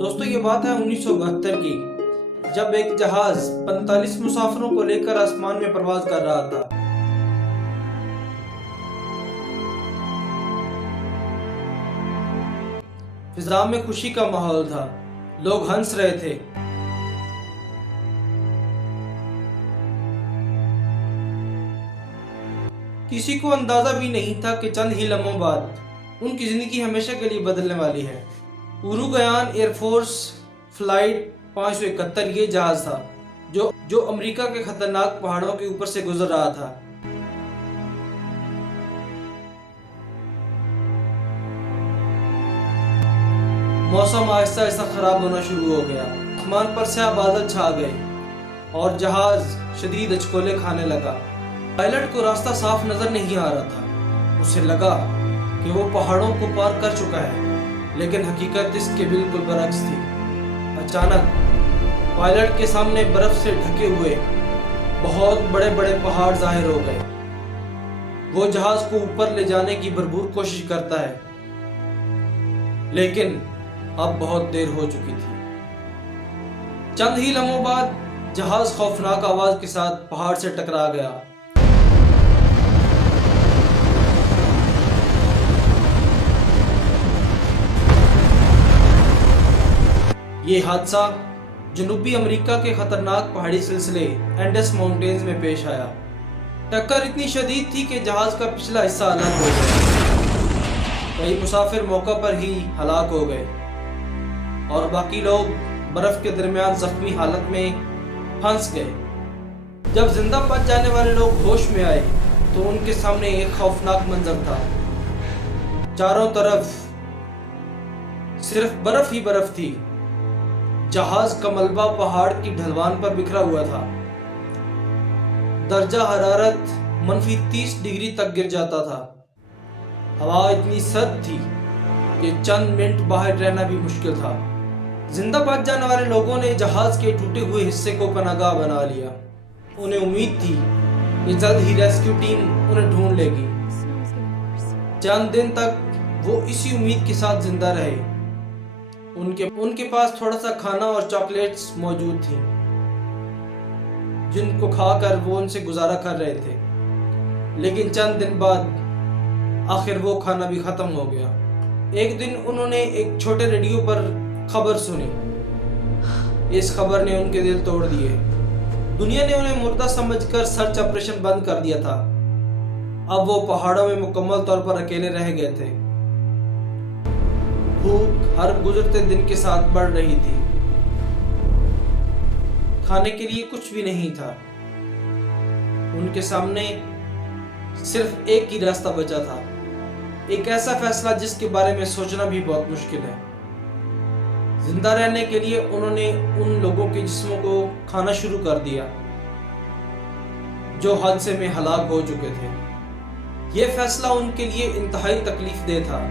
दोस्तों ये बात है 1972 की, जब एक जहाज 45 मुसाफिरों को लेकर आसमान में प्रवास कर रहा था। फिजा में खुशी का माहौल था, लोग हंस रहे थे। किसी को अंदाजा भी नहीं था कि चंद ही लम्हों बाद उनकी जिंदगी हमेशा के लिए बदलने वाली है। उरुगयान एयरफोर्स फ्लाइट 571 ये जहाज था जो अमेरिका के खतरनाक पहाड़ों के ऊपर से गुजर रहा था। मौसम आहिस्ता आहिस्ता खराब होना शुरू हो गया। आसमान पर स्याह बादल छा गए और जहाज शदीद अचकोले खाने लगा। पायलट को रास्ता साफ नजर नहीं आ रहा था। उसे लगा कि वो पहाड़ों को पार कर चुका है, लेकिन हकीकत इसके बिल्कुल बरक्स थी। अचानक पायलट के सामने बर्फ से ढके हुए बहुत बड़े बड़े पहाड़ जाहिर हो गए। वो जहाज को ऊपर ले जाने की भरपूर कोशिश करता है, लेकिन अब बहुत देर हो चुकी थी। चंद ही लम्हों बाद जहाज खौफनाक आवाज के साथ पहाड़ से टकरा गया। ये हादसा जनूबी अमेरिका के खतरनाक पहाड़ी सिलसिले एंडेस माउंटेन्स में पेश आया। टक्कर इतनी शदीद थी कि जहाज का पिछला हिस्सा अलग हो गया। कई मुसाफिर मौका पर ही हलाक हो गए और बाकी लोग बर्फ के दरमियान जख्मी हालत में फंस गए। जब जिंदा बच जाने वाले लोग होश में आए तो उनके सामने एक खौफनाक मंजर था। चारों तरफ सिर्फ बर्फ ही बर्फ थी। जहाज का मलबा पहाड़ की ढलवान पर बिखरा हुआ था। दर्जा हरारत -30 डिग्री तक गिर जाता था। हवा इतनी सर्द थी कि चंद मिनट बाहर रहना भी मुश्किल था। जिंदा बच जाने वाले लोगों ने जहाज के टूटे हुए हिस्से को पनाहगाह बना लिया। उन्हें उम्मीद थी कि जल्द ही रेस्क्यू टीम उन्हें ढूंढ लेगी। चंद दिन तक वो इसी उम्मीद के साथ जिंदा रहे। उनके पास थोड़ा सा खाना और चॉकलेट्स मौजूद थी, जिनको खाकर वो उनसे गुजारा कर रहे थे। लेकिन चंद दिन बाद आखिर वो खाना भी खत्म हो गया। एक दिन उन्होंने एक छोटे रेडियो पर खबर सुनी। इस खबर ने उनके दिल तोड़ दिए। दुनिया ने उन्हें मुर्दा समझकर सर्च ऑपरेशन बंद कर दिया था। अब वो पहाड़ों में मुकम्मल तौर पर अकेले रह गए थे। भूख हर गुजरते दिन के साथ बढ़ रही थी। खाने के लिए कुछ भी नहीं था। उनके सामने सिर्फ एक ही रास्ता बचा था, एक ऐसा फैसला जिसके बारे में सोचना भी बहुत मुश्किल है। जिंदा रहने के लिए उन्होंने उन लोगों के जिस्मों को खाना शुरू कर दिया जो हादसे में हलाक हो चुके थे। यह फैसला उनके लिए इंतहाई तकलीफदेह था,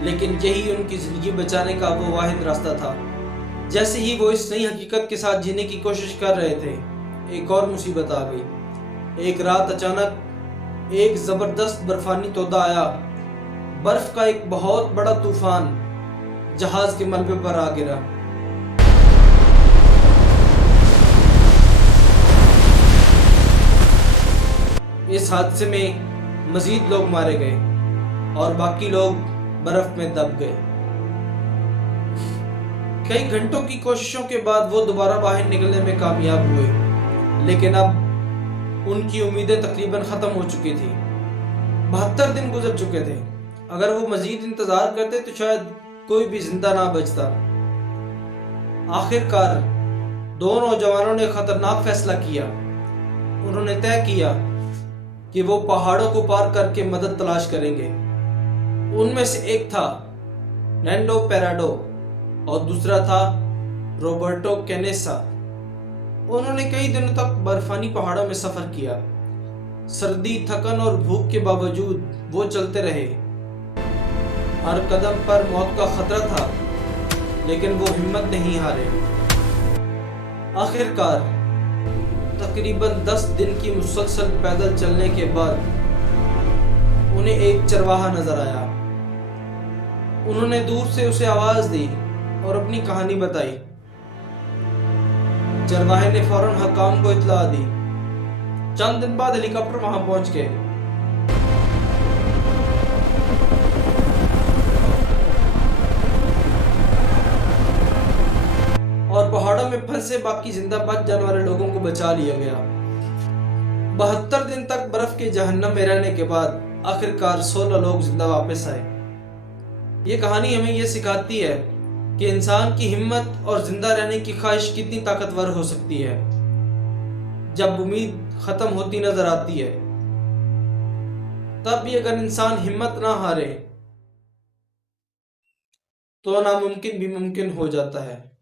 लेकिन यही उनकी जिंदगी बचाने का वो वाहिद रास्ता था। जैसे ही वो इस नई हकीकत के साथ जीने की कोशिश कर रहे थे, एक और मुसीबत आ गई। एक रात अचानक एक जबरदस्त बर्फानी तोदा आया। बर्फ का एक बहुत बड़ा तूफान जहाज के मलबे पर आ गिरा। इस हादसे में मजीद लोग मारे गए और बाकी लोग बर्फ में दब गए। कई घंटों की कोशिशों के बाद वो दोबारा बाहर निकलने में कामयाब हुए, लेकिन अब उनकी उम्मीदें तकरीबन खत्म हो चुकी थी। 72 दिन गुजर चुके थे। अगर वो मजीद इंतजार करते तो शायद कोई भी जिंदा ना बचता। आखिरकार दो नौजवानों ने खतरनाक फैसला किया। उन्होंने तय किया कि वो पहाड़ों को पार करके मदद तलाश करेंगे। उनमें से एक था नैंडो पेराडो और दूसरा था रोबर्टो कैनेसा। उन्होंने कई दिनों तक बर्फानी पहाड़ों में सफर किया। सर्दी, थकन और भूख के बावजूद वो चलते रहे। हर कदम पर मौत का खतरा था, लेकिन वो हिम्मत नहीं हारे। आखिरकार तकरीबन 10 दिन की मुसलसल पैदल चलने के बाद उन्हें एक चरवाहा नजर आया। उन्होंने दूर से उसे आवाज दी और अपनी कहानी बताई। चरवाहे ने फौरन हकाम को इत्तला दी। चंद दिन बाद हेलीकॉप्टर वहां पहुंच गए। और पहाड़ों में फंसे बाकी जिंदा बच जाने वाले लोगों को बचा लिया गया। 72 दिन तक बर्फ के जहन्नम में रहने के बाद आखिरकार 16 लोग जिंदा वापस आए। ये कहानी हमें ये सिखाती है कि इंसान की हिम्मत और जिंदा रहने की ख्वाहिश कितनी ताकतवर हो सकती है। जब उम्मीद खत्म होती नजर आती है, तब भी अगर इंसान हिम्मत ना हारे तो नामुमकिन भी मुमकिन हो जाता है।